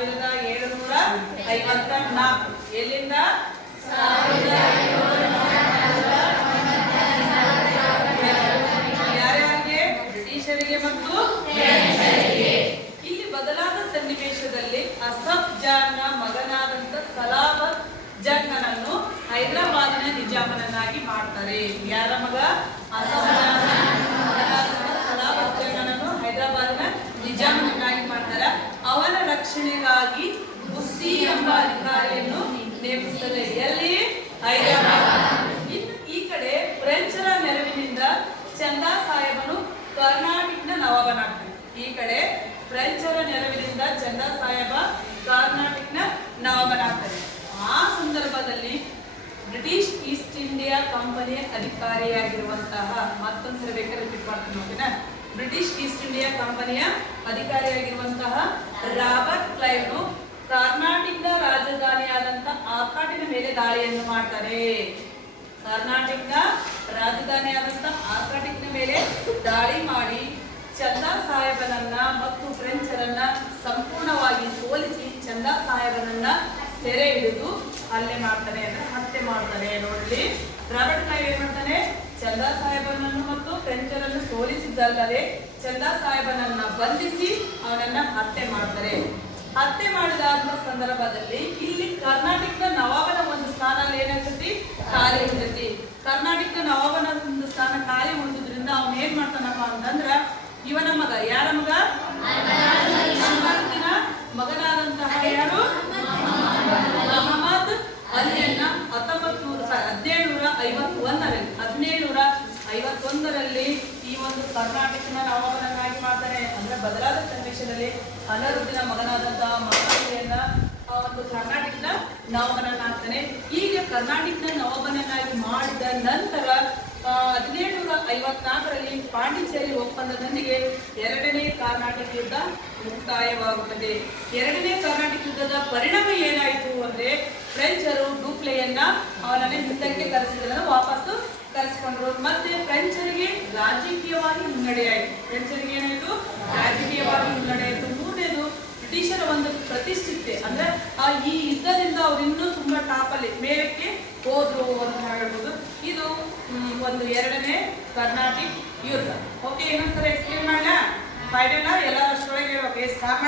ಸಾವಿರದ ಏಳುನೂರ ಐವತ್ತ ನಾಲ್ಕು ಎಲ್ಲಿಂದ? ಯಾರ್ಯಾರಿಗೆ? ಬ್ರಿಟಿಷರಿಗೆ ಮತ್ತು ಇಲ್ಲಿ ಬದಲಾದ ಸನ್ನಿವೇಶದಲ್ಲಿ ಅಸಫ್ ಜಾನ್ನ ಮಗನಾದಂತ ಸಲಾಬತ್ ಜಂಗನನ್ನು ಹೈದರಾಬಾದಿನ ನಿಜಾಮನನ್ನಾಗಿ ಮಾಡ್ತಾರೆ. ಯಾರ ಮಗ? ಅಸಫ್ ಜಾನ್ನ ಮಗನಾದಂತ ಸಲಾಬತ್ ಜಂಗನನ್ನು ಹೈದರಾಬಾದಿನ ನಿಜಾಮನನ್ನಾಗಿ ಮಾಡ್ತಾರೆ ಅವನ ರಕ್ಷಣೆಗಾಗಿ ಬುಸ್ಸಿ ಎಂಬ ಅಧಿಕಾರಿಯನ್ನು ನೇಮಿಸುತ್ತದೆ. ಎಲ್ಲಿ? ಹೈದರಾಬಾದ್. ಈ ಕಡೆ ಫ್ರೆಂಚರ ನೆರವಿನಿಂದ ಚಂದಾ ಸಾಹೇಬನು ಕರ್ನಾಟಕದ ನವಾಬನಾಗ್ತಾನೆ. ಈ ಕಡೆ ಫ್ರೆಂಚರ ನೆರವಿನಿಂದ ಚಂದಾ ಸಾಹೇಬ ಕರ್ನಾಟಕನ ನವಾಬನಾಗ್ತಾನೆ. ಆ ಸಂದರ್ಭದಲ್ಲಿ ಬ್ರಿಟಿಷ್ ಈಸ್ಟ್ ಇಂಡಿಯಾ ಕಂಪನಿಯ ಅಧಿಕಾರಿಯಾಗಿರುವಂತಹ ಮತ್ತೊಂದು ಬೇಕಾದ್ರೆ ರಿಪೀಟ್ ಮಾಡ್ತೀನಿ, ಓಕೆನಾ? ಬ್ರಿಟಿಷ್ ಈಸ್ಟ್ ಇಂಡಿಯಾ ಕಂಪನಿಯ ಅಧಿಕಾರಿಯಾಗಿರುವಂತಹ ರಾಬರ್ಟ್ ಕ್ಲೈವ್ನು ಕರ್ನಾಟಕದ ರಾಜಧಾನಿಯಾದಂತಹ ಆರ್ಕಾಟಿನ ಮೇಲೆ ದಾಳಿಯನ್ನು ಮಾಡ್ತಾರೆ. ಕರ್ನಾಟಕದ ರಾಜಧಾನಿಯಾದಂತ ಆರ್ಕಾಟಿಕ್ನ ಮೇಲೆ ದಾಳಿ ಮಾಡಿ ಚಂದಾ ಸಾಹೇಬನನ್ನ ಮತ್ತು ಫ್ರೆಂಚರನ್ನ ಸಂಪೂರ್ಣವಾಗಿ ಸೋಲಿಸಿ ಚಂದಾ ಸಾಹೇಬನನ್ನ ಸೆರೆ ಹಿಡಿದು ಹಲ್ಲೆ ಮಾಡ್ತಾನೆ ಅಂದ್ರೆ ಹತ್ಯೆ ಮಾಡ್ತಾನೆ ನೋಡಿ ರಾಬರ್ಟ್ ಕ್ಲೈವ್ ಏನ್ ಮಾಡ್ತಾನೆ? ಚಂದಾ ಸಾಹೇಬನನ್ನು ಫ್ರೆಂಚರನ್ನು ಸೋಲಿಸಿದ್ದಲ್ಲದೆ ಚಂದಾ ಸಾಹೇಬನನ್ನ ಬಂಧಿಸಿ ಅವನನ್ನ ಹತ್ಯೆ ಮಾಡ್ತಾರೆ. ಹತ್ಯೆ ಮಾಡಿದಾದ ಸಂದರ್ಭದಲ್ಲಿ ಇಲ್ಲಿ ಕರ್ನಾಟಕದ ನವಾಬನ ಒಂದು ಸ್ಥಾನ ಏನಾಗ್ತತಿ? ಖಾಲಿ ಉಳಿತೈತಿ ಕರ್ನಾಟಕದ ನವಾಬನ ಒಂದು ಸ್ಥಾನ ಖಾಲಿ ಉಳಿದ್ರಿಂದ ಅವನ್ ಏನ್ ಮಾಡ್ತಾನಪ್ಪ ಅಂತಂದ್ರ, ಇವನ ಮಗ, ಯಾರ ಮಗ? ಐವತ್ತೊಂದರಲ್ಲಿ ಈ ಒಂದು ಕರ್ನಾಟಕನ ನವಾಬನನ್ನಾಗಿ ಮಾಡ್ತಾನೆ ಅಂದ್ರೆ ಬದಲಾದ ಸನ್ನಿವೇಶದಲ್ಲಿ ಅನರುದ್ದಿನ ಮಗನಾದಂತಹ ಮಹಾಮಿಯನ್ನ ಆ ಒಂದು ಕರ್ನಾಟಕದ ಆಗ್ತಾನೆ ಈಗ ಕರ್ನಾಟಕದ ನವಾಬನನ್ನಾಗಿ ಮಾಡಿದ ನಂತರ ಹದಿನೇಳುನೂರ ಐವತ್ನಾಲ್ಕರಲ್ಲಿ ಪಾಂಡಿಚೇರಿ ಒಪ್ಪಂದದೊಂದಿಗೆ ಎರಡನೇ ಕರ್ನಾಟಕ ಯುದ್ಧ ಮುಕ್ತಾಯವಾಗುತ್ತದೆ. ಎರಡನೇ ಕರ್ನಾಟಕ ಯುದ್ಧದ ಪರಿಣಾಮ ಏನಾಯಿತು ಅಂದ್ರೆ, ಫ್ರೆಂಚರು ಡೂಪ್ಲೆಯನ್ನ ಅವನನ್ನೇ ಯುದ್ಧಕ್ಕೆ ಕರೆಸಿದ್ರನ್ನ ವಾಪಸ್ಸು ಕರೆಸಿಕೊಂಡ್ರು ಮತ್ತೆ ಫ್ರೆಂಚರಿಗೆ ರಾಜಕೀಯವಾಗಿ ಮುನ್ನಡೆಯಾಯಿತು ಫ್ರೆಂಚರಿಗೆ ಏನಾಯಿತು? ರಾಜಕೀಯವಾಗಿ ಮುನ್ನಡೆಯಾಯಿತು ಮೂರನೇದು, ಬ್ರಿಟಿಷರ ಒಂದು ಪ್ರತಿಷ್ಠಿತೆ. ಅಂದ್ರೆ, ಆ ಈ ಯುದ್ಧದಿಂದ ಅವ್ರು ಇನ್ನೂ ತುಂಬಾ ಟಾಪಲ್ಲಿ ಮೇಲಕ್ಕೆ ಹೋದ್ರು ಅಂತ ಹೇಳ್ಬೋದು. ಇದು ಒಂದು ಎರಡನೇ ಕರ್ನಾಟಕ ಯುದ್ಧ. ಓಕೆ ಇನ್ನೊಂದ್ಸಲ ಎಕ್ಸ್ಪ್ಲೇನ್ ಮಾಡ್ಲಾ? ಫೈನಲ್ ಎಲ್ಲ ಅಷ್ಟೊಳಗೆ ಮಾಡ.